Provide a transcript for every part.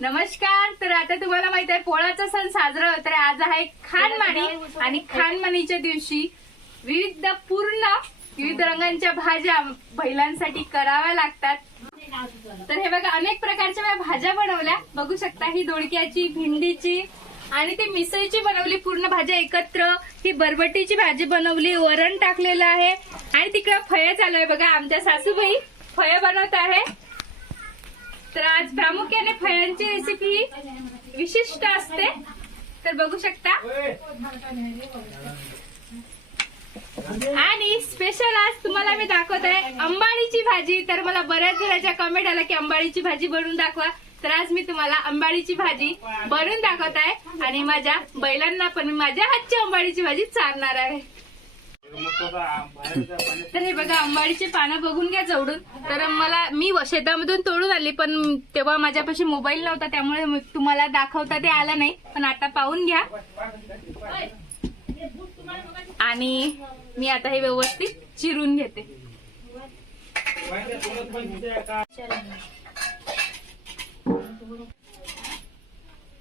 नमस्कार तर आता तुम्हाला माहीत आहे पोळाचा सण साजरा होत आहे. आज आहे खानमानी आणि खानमानीच्या दिवशी विविध पूर्ण विविध रंगांच्या भाज्या महिलांसाठी कराव्या लागतात. तर हे बघा अनेक प्रकारच्या मी भाज्या बनवल्या. बघू शकता ही दोडक्याची भेंडीची आणि ती मिसळीची बनवली. पूर्ण भाज्या एकत्र ही बरबटीची भाजी बनवली वरण टाकलेलं आहे. आणि तिकडं फया चालू आहे. बघा आमच्या सासूबाई फया बनवत आहे. तर आज प्रामुख्याने फळांची रेसिपी ही विशिष्ट असते. तर बघू शकता. आणि स्पेशल आज तुम्हाला मी दाखवत आहे अंबाडीची भाजी. तर मला बऱ्याच जणांच्या कमेंट आला की अंबाडीची भाजी बनवून दाखवा. तर आज मी तुम्हाला अंबाडीची भाजी बनवून दाखवत आहे. आणि माझ्या बैलांना पण माझ्या हातची अंबाडीची भाजी चालणार आहे. तर हे बघा अंबाडीचे पानं बघून घ्या जवळून. तर मला मी शेतामधून तोडून आली पण तेव्हा माझ्यापाशी मोबाईल नव्हता त्यामुळे तुम्हाला दाखवता ते आलं नाही. पण आता पाहून घ्या. आणि मी आता हे व्यवस्थित चिरून घेते.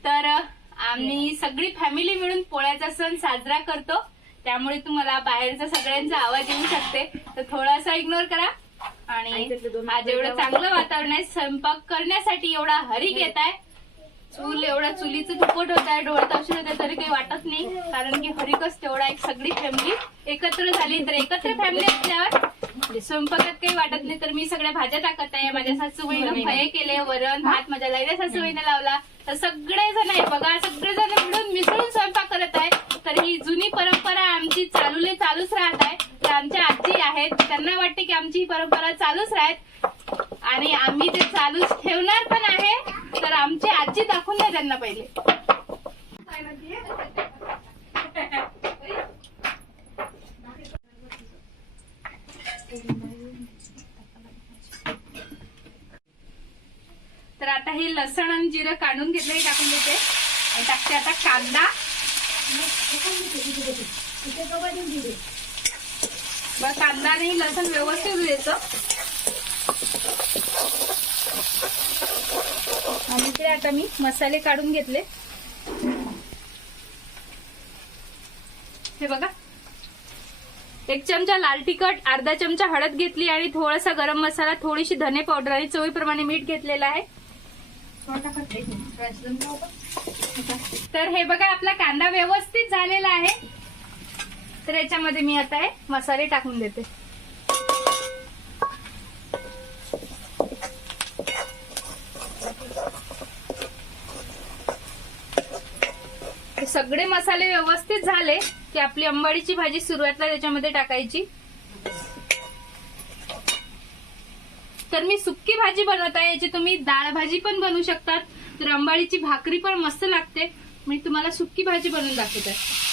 तर आम्ही सगळी फॅमिली मिळून पोळ्याचा सण साजरा करतो. त्यामुळे तुम्हाला बाहेरचा सगळ्यांचा आवाज येऊ शकते. तर थोडासा इग्नोर करा. आणि आज एवढं चांगलं वातावरण आहे स्वयंपाक करण्यासाठी एवढा हरी घेत आहे चूल एवढा चुलीचं दुपट होत आहे डोळ्यात औषध होत आहे तरी काही वाटत नाही. कारण की हरिकच तेवढा एक सगळी फॅमिली एकत्र झाली तर एकत्र फॅमिली असल्यावर स्वयंपाकात काही वाटत नाही. तर मी सगळ्या भाज्या टाकत आहे. माझ्या सासूबाईनं फये केले वरण भात माझ्या लैऱ्या सासूबाईने लावला. तर सगळे जण आहे बघा सगळे जण मिळून मिसळून स्वयंपाक करत आहे तर ही जुनी परंपरा आमची चालूले चालूच राहत आहे तर आमच्या आजी आहेत त्यांना वाटते की आमची परंपरा चालूच राहत. आणि आम्ही ते चालूच ठेवणार पण आहे तर आमची आजी दाखवून द्या त्यांना पहिले. तर आता हे लसण आणि जिरं काढून घेतलं हे टाकून देते. आणि टाकते आता कांदा. कांदा आणि लसण व्यवस्थित द्यायचं आणि ते आता मी मसाले काढून घेतले. हे बघा. एक चमचा लाल तिखट अर्धा चमचा हळद घेतली आणि थोडासा गरम मसाला थोडीशी धने पावडर आणि चवीप्रमाणे मीठ घेतलेलं आहे. तर हे बघा आपला कांदा व्यवस्थित झालेला आहे. तर याच्यामध्ये मी आता हे मसाले टाकून देते. सगळे मसाले व्यवस्थित झाले की आपली अंबाडीची भाजी सुरुवातला त्याच्यामध्ये टाकायची. तर मी सुक्की भाजी बनवत आहे याची तुम्ही डाळ भाजी पण बनवू शकतात. तर अंबाडीची भाकरी पण मस्त लागते. मी तुम्हाला सुक्की भाजी बनवून दाखवत. आहे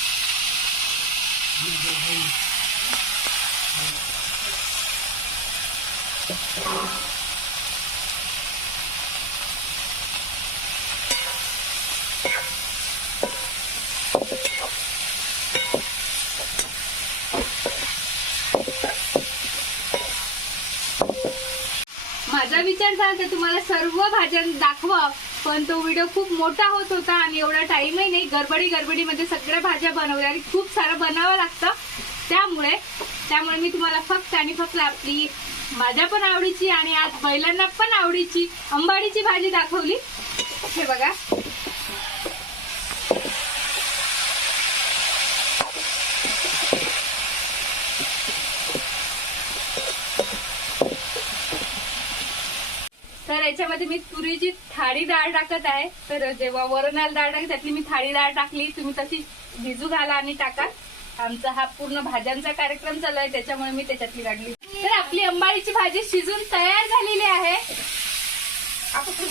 माझा विचार झाला तर तुम्हाला सर्व भाज्या दाखवा. पण तो व्हिडिओ खूप मोठा होत होता आणि एवढा टाइमही नाही. गडबडी गडबडीमध्ये सगळ्या भाज्या बनवल्या आणि खूप सारं बनावं लागतं. त्यामुळे त्यामुळे मी तुम्हाला फक्त आणि फक्त आपली माझ्या पण आवडीची आणि आज बैलांना पण आवडीची अंबाडीची भाजी दाखवली. हे बघा. तर याच्यामध्ये मी तुरीची थाळी डाळ टाकत आहे. तर जेव्हा वरणाला डाळ टाकली त्यातली मी थाळी डाळ टाकली. तुम्ही तशी भिजू घाला आणि टाका. आमचा हा पूर्ण भाज्यांचा कार्यक्रम चालू आहे त्याच्यामुळे मी त्याच्यातली काढली. तर आपली अंबाडीची भाजी शिजून तयार झालेली आहे.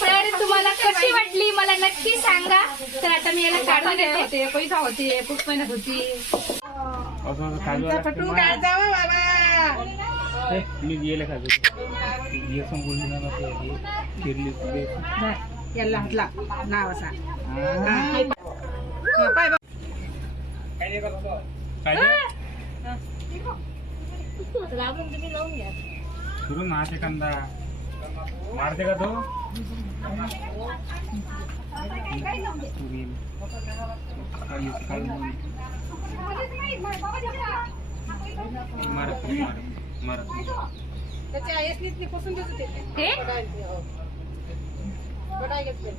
तयारी तुम्हाला कशी वाटली? मला नक्की सांगा. तर आता मी याला काढून देते. होते पैसा होते पुष्पण्यात होती. असं असं खाजू काय जावं बाबा मी गेले खाजू हे बोलली ना ते हे फिरली पुढे याला हातला नाव असा. हा. हा, पाय बा. काय ते? फिरून हाते कांदा मारते का तो? मारत मारत त्याच्या आईसनीच पुसून देत होते हे बडाय घेतले